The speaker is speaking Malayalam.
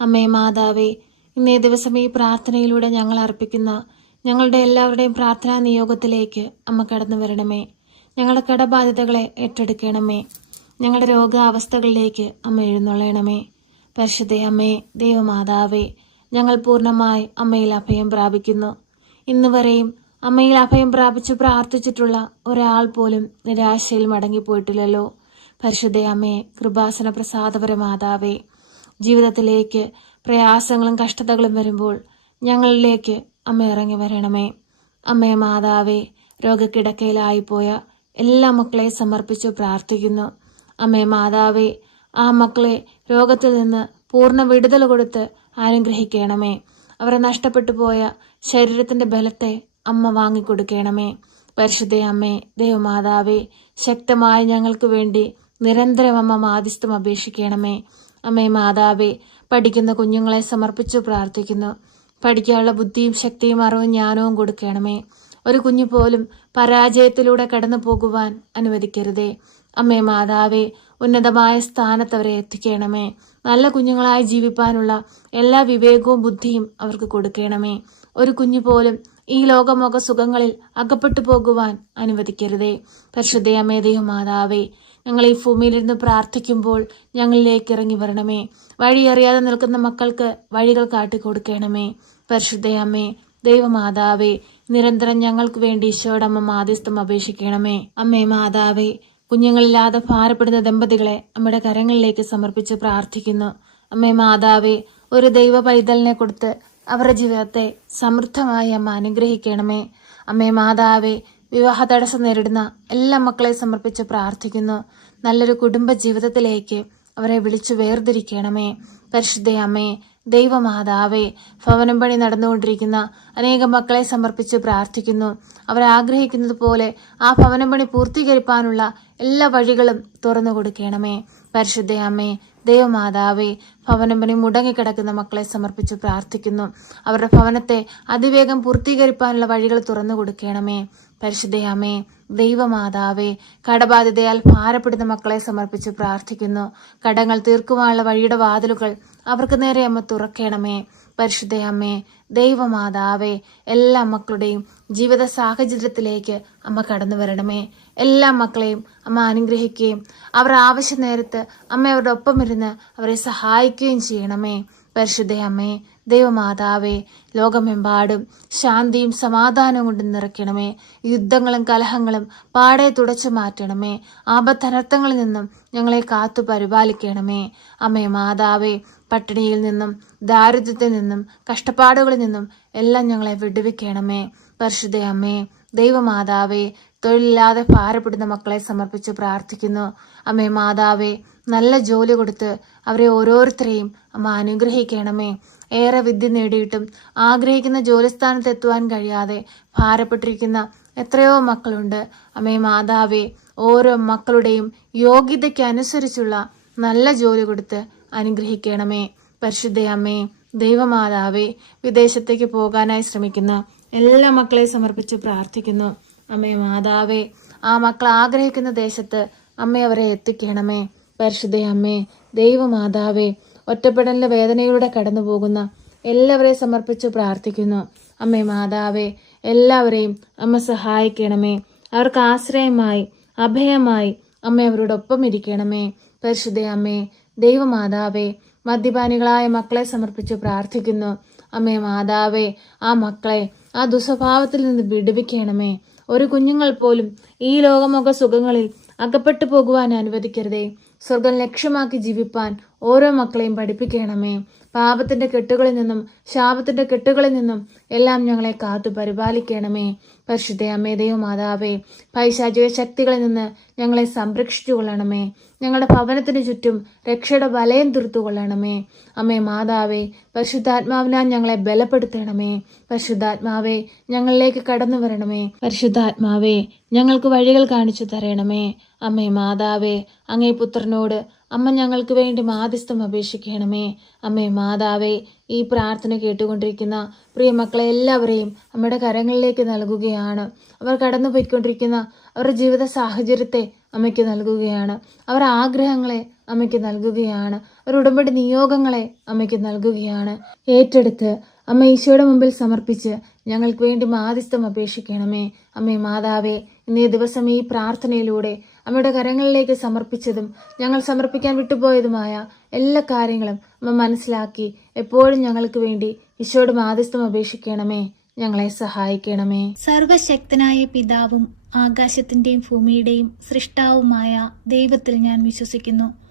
അമ്മേ മാതാവേ, ഇന്നേ ദിവസം ഈ പ്രാർത്ഥനയിലൂടെ ഞങ്ങൾ അർപ്പിക്കുന്ന ഞങ്ങളുടെ എല്ലാവരുടെയും പ്രാർത്ഥനാ നിയോഗത്തിലേക്ക് അമ്മ കടന്നു വരണമേ. ഞങ്ങളുടെ കടബാധ്യതകളെ ഏറ്റെടുക്കണമേ. ഞങ്ങളുടെ രോഗാവസ്ഥകളിലേക്ക് അമ്മ എഴുന്നള്ളണമേ. പരിശുദ്ധ അമ്മേ, ദൈവമാതാവേ, ഞങ്ങൾ പൂർണ്ണമായി അമ്മയിൽ അഭയം പ്രാപിക്കുന്നു. ഇന്ന് വരെയും അമ്മയിൽ അഭയം പ്രാപിച്ചു പ്രാർത്ഥിച്ചിട്ടുള്ള ഒരാൾ പോലും നിരാശയിൽ മടങ്ങിപ്പോയിട്ടില്ലല്ലോ. പരിശുദ്ധ അമ്മേ, കൃപാസന പ്രസാദപര മാതാവേ, ജീവിതത്തിലേക്ക് പ്രയാസങ്ങളും കഷ്ടതകളും വരുമ്പോൾ ഞങ്ങളിലേക്ക് അമ്മ ഇറങ്ങി വരണമേ. അമ്മേ മാതാവേ, രോഗക്കിടക്കയിലായിപ്പോയ എല്ലാ മക്കളെ സമർപ്പിച്ചു പ്രാർത്ഥിക്കുന്നു. അമ്മേ മാതാവേ, ആ മക്കളെ രോഗത്തിൽ നിന്ന് പൂർണ്ണ വിടുതൽ കൊടുത്ത് അനുഗ്രഹിക്കണമേ. അവരെ നഷ്ടപ്പെട്ടു പോയ ശരീരത്തിന്റെ ബലത്തെ അമ്മ വാങ്ങിക്കൊടുക്കണമേ. പരിശുദ്ധ അമ്മേ, ദൈവമാതാവേ, ശക്തമായി ഞങ്ങൾക്ക് വേണ്ടി നിരന്തരം അമ്മ മാധ്യസ്ഥം അപേക്ഷിക്കണമേ. അമ്മേ മാതാവേ, പഠിക്കുന്ന കുഞ്ഞുങ്ങളെ സമർപ്പിച്ചു പ്രാർത്ഥിക്കുന്നു. പഠിക്കാനുള്ള ബുദ്ധിയും ശക്തിയും അറിവും ജ്ഞാനവും കൊടുക്കണമേ. ഒരു കുഞ്ഞു പോലും പരാജയത്തിലൂടെ കടന്നു പോകുവാൻ അനുവദിക്കരുതേ. അമ്മേ മാതാവേ, ഉന്നതമായ സ്ഥാനത്ത് അവരെ എത്തിക്കണമേ. നല്ല കുഞ്ഞുങ്ങളായി ജീവിപ്പാനുള്ള എല്ലാ വിവേകവും ബുദ്ധിയും അവർക്ക് കൊടുക്കണമേ. ഒരു കുഞ്ഞു പോലും ഈ ലോകമോക സുഖങ്ങളിൽ അകപ്പെട്ടു പോകുവാൻ അനുവദിക്കരുതേ. പരിശുദ്ധ അമ്മേ, ദൈവമാതാവേ, ഞങ്ങൾ ഈ ഭൂമിയിലിരുന്ന് പ്രാർത്ഥിക്കുമ്പോൾ ഞങ്ങളിലേക്ക് ഇറങ്ങി വരണമേ. വഴിയറിയാതെ നിൽക്കുന്ന മക്കൾക്ക് വഴികൾ കാട്ടിക്കൊടുക്കണമേ. പരിശുദ്ധ അമ്മേ, ദൈവമാതാവേ, നിരന്തരം ഞങ്ങൾക്ക് വേണ്ടി ഈശോയുടെ അമ്മ മാധ്യസ്ഥം അപേക്ഷിക്കണമേ. അമ്മേ മാതാവേ, കുഞ്ഞുങ്ങളില്ലാതെ ഭാരപ്പെടുന്ന ദമ്പതികളെ അമ്മയുടെ കരങ്ങളിലേക്ക് സമർപ്പിച്ച് പ്രാർത്ഥിക്കുന്നു. അമ്മേ മാതാവേ, ഒരു ദൈവ പൈതലിനെ കൊടുത്ത് അവരുടെ ജീവിതത്തെ സമൃദ്ധമായി അമ്മ അനുഗ്രഹിക്കണമേ. അമ്മേ മാതാവേ, വിവാഹ തടസ്സം നേരിടുന്ന എല്ലാ മക്കളെ സമർപ്പിച്ച് പ്രാർത്ഥിക്കുന്നു. നല്ലൊരു കുടുംബ ജീവിതത്തിലേക്ക് അവരെ വിളിച്ചു വേർതിരിക്കണമേ. പരിശുദ്ധ അമ്മേ, ദൈവമാതാവേ, ഭവനം പണി നടന്നുകൊണ്ടിരിക്കുന്ന അനേകം മക്കളെ സമർപ്പിച്ച് പ്രാർത്ഥിക്കുന്നു. അവർ ആഗ്രഹിക്കുന്നത് പോലെ ആ ഭവനം പണി പൂർത്തീകരിക്കാനുള്ള എല്ലാ വഴികളും തുറന്നു കൊടുക്കണമേ. പരിശുദ്ധ അമ്മേ, ദൈവമാതാവേ, ഭവനം പണി മുടങ്ങിക്കിടക്കുന്ന മക്കളെ സമർപ്പിച്ച് പ്രാർത്ഥിക്കുന്നു. അവരുടെ ഭവനത്തെ അതിവേഗം പൂർത്തീകരിക്കാനുള്ള വഴികൾ തുറന്നു കൊടുക്കണമേ. പരിശുദ്ധ അമ്മേ, ദൈവമാതാവേ, കടബാധ്യതയാൽ ഭാരപ്പെടുന്ന മക്കളെ സമർപ്പിച്ച് പ്രാർത്ഥിക്കുന്നു. കടങ്ങൾ തീർക്കുവാനുള്ള വഴിയുടെ വാതിലുകൾ അവർക്ക് നേരെ അമ്മ തുറക്കണമേ. പരിശുദ്ധ അമ്മേ, ദൈവമാതാവേ, എല്ലാ മക്കളുടെയും ജീവിത സാഹചര്യത്തിലേക്ക് അമ്മ കടന്നു വരണമേ. എല്ലാ മക്കളെയും അമ്മ അനുഗ്രഹിക്കുകയും അവർ ആവശ്യ നേരത്ത് അമ്മ അവരുടെ ഒപ്പം ഇരുന്ന് അവരെ സഹായിക്കുകയും ചെയ്യണമേ. പരിശുദ്ധ അമ്മേ, ദൈവമാതാവേ, ലോകമെമ്പാടും ശാന്തിയും സമാധാനവും കൊണ്ട് നിറയ്ക്കണമേ. യുദ്ധങ്ങളും കലഹങ്ങളും പാടെ തുടച്ചു മാറ്റണമേ. ആപത്തനർത്ഥങ്ങളിൽ നിന്നും ഞങ്ങളെ കാത്തു പരിപാലിക്കണമേ. അമ്മേ മാതാവേ, പട്ടിണിയിൽ നിന്നും ദാരിദ്ര്യത്തിൽ നിന്നും കഷ്ടപ്പാടുകളിൽ നിന്നും എല്ലാം ഞങ്ങളെ വിടുവിക്കണമേ. പരിശുദ്ധ അമ്മേ, ദൈവമാതാവേ, തൊഴിലില്ലാതെ ഭാരപ്പെടുന്ന മക്കളെ സമർപ്പിച്ച് പ്രാർത്ഥിക്കുന്നു. അമ്മേ മാതാവേ, നല്ല ജോലി കൊടുത്ത് അവരെ ഓരോരുത്തരെയും അമ്മ അനുഗ്രഹിക്കണമേ. ഏറെ വിദ്യ നേടിയിട്ടും ആഗ്രഹിക്കുന്ന ജോലിസ്ഥാനത്ത് എത്തുവാൻ കഴിയാതെ ഭാരപ്പെട്ടിരിക്കുന്ന എത്രയോ മക്കളുണ്ട്. അമ്മേ മാതാവേ, ഓരോ മക്കളുടെയും യോഗ്യതയ്ക്ക് അനുസരിച്ചുള്ള നല്ല ജോലി കൊടുത്ത് അനുഗ്രഹിക്കണമേ. പരിശുദ്ധ അമ്മേ, ദൈവമാതാവേ, വിദേശത്തേക്ക് പോകാനായി ശ്രമിക്കുന്ന എല്ലാ മക്കളെ സമർപ്പിച്ച് പ്രാർത്ഥിക്കുന്നു. അമ്മേ മാതാവേ, ആ മക്കൾ ആഗ്രഹിക്കുന്ന ദേശത്ത് അമ്മ അവരെ എത്തിക്കണമേ. പരിശുദ്ധ അമ്മേ, ദൈവമാതാവേ, ഒറ്റപ്പെടലിന്റെ വേദനയിലൂടെ കടന്നു പോകുന്ന എല്ലാവരെയും സമർപ്പിച്ച് പ്രാർത്ഥിക്കുന്നു. അമ്മേ മാതാവേ, എല്ലാവരെയും അമ്മ സഹായിക്കണമേ. അവർക്ക് ആശ്രയമായി അഭയമായി അമ്മ അവരോടൊപ്പം ഇരിക്കണമേ. പരിശുദ്ധ അമ്മേ, ദൈവമാതാവേ, മദ്യപാനികളായ മക്കളെ സമർപ്പിച്ച് പ്രാർത്ഥിക്കുന്നു. അമ്മേ മാതാവേ, ആ മക്കളെ ആ ദുസ്വഭാവത്തിൽ നിന്ന് വിടുവിക്കണമേ. ഒരു കുഞ്ഞുങ്ങൾ പോലും ഈ ലോകമൊക്കെ സുഖങ്ങളിൽ അകപ്പെട്ടു പോകുവാൻ അനുവദിക്കരുതേ. സ്വർഗം ലക്ഷ്യമാക്കി ജീവിപ്പാൻ ഓരോ മക്കളെയും പഠിപ്പിക്കണമേ. പാപത്തിന്റെ കെട്ടുകളിൽ നിന്നും ശാപത്തിന്റെ കെട്ടുകളിൽ നിന്നും എല്ലാം ഞങ്ങളെ കാത്തു പരിപാലിക്കണമേ. പരിശുദ്ധ അമ്മേ, ദൈവമാതാവേ, പൈശാചിക ശക്തികളിൽ നിന്ന് ഞങ്ങളെ സംരക്ഷിച്ചു കൊള്ളണമേ. ഞങ്ങളുടെ ഭവനത്തിന് ചുറ്റും രക്ഷയുടെ വലയം തീർത്തുകൊള്ളണമേ. അമ്മേ മാതാവേ, പരിശുദ്ധാത്മാവിനാൽ ഞങ്ങളെ ബലപ്പെടുത്തണമേ. പരിശുദ്ധാത്മാവേ, ഞങ്ങളിലേക്ക് കടന്നു വരണമേ. പരിശുദ്ധാത്മാവേ, ഞങ്ങൾക്ക് വഴികൾ കാണിച്ചു തരണമേ. അമ്മേ മാതാവേ, അങ്ങേ പുത്രനോട് അമ്മ ഞങ്ങൾക്ക് വേണ്ടി മാധ്യസ്ഥം അപേക്ഷിക്കണമേ. അമ്മേ മാതാവേ, ഈ പ്രാർത്ഥന കേട്ടുകൊണ്ടിരിക്കുന്ന പ്രിയ മക്കളെ എല്ലാവരെയും അമ്മയുടെ കരങ്ങളിലേക്ക് നൽകുകയാണ്. അവർ കടന്നു പോയിക്കൊണ്ടിരിക്കുന്ന അവരുടെ ജീവിത സാഹചര്യത്തെ അമ്മയ്ക്ക് നൽകുകയാണ്. അവർ ആഗ്രഹങ്ങളെ അമ്മയ്ക്ക് നൽകുകയാണ്. അവർ ഉടമ്പടി നിയോഗങ്ങളെ അമ്മയ്ക്ക് നൽകുകയാണ്. ഏറ്റെടുത്ത് അമ്മ ഈശോയുടെ മുമ്പിൽ സമർപ്പിച്ച് ഞങ്ങൾക്ക് വേണ്ടി മാധ്യസ്ഥം അപേക്ഷിക്കണമേ. അമ്മേ മാതാവേ, ഇന്നേ ദിവസം ഈ പ്രാർത്ഥനയിലൂടെ അമ്മയുടെ കരങ്ങളിലേക്ക് സമർപ്പിച്ചതും ഞങ്ങൾ സമർപ്പിക്കാൻ വിട്ടുപോയതുമായ എല്ലാ കാര്യങ്ങളും അമ്മ മനസ്സിലാക്കി എപ്പോഴും ഞങ്ങൾക്ക് വേണ്ടി ഈശോയുടെ മാധ്യസ്ഥം അപേക്ഷിക്കണമേ. ഞങ്ങളെ സഹായിക്കണമേ. സർവശക്തനായ പിതാവും ആകാശത്തിന്റെയും ഭൂമിയുടെയും സൃഷ്ടാവുമായ ദൈവത്തിൽ ഞാൻ വിശ്വസിക്കുന്നു.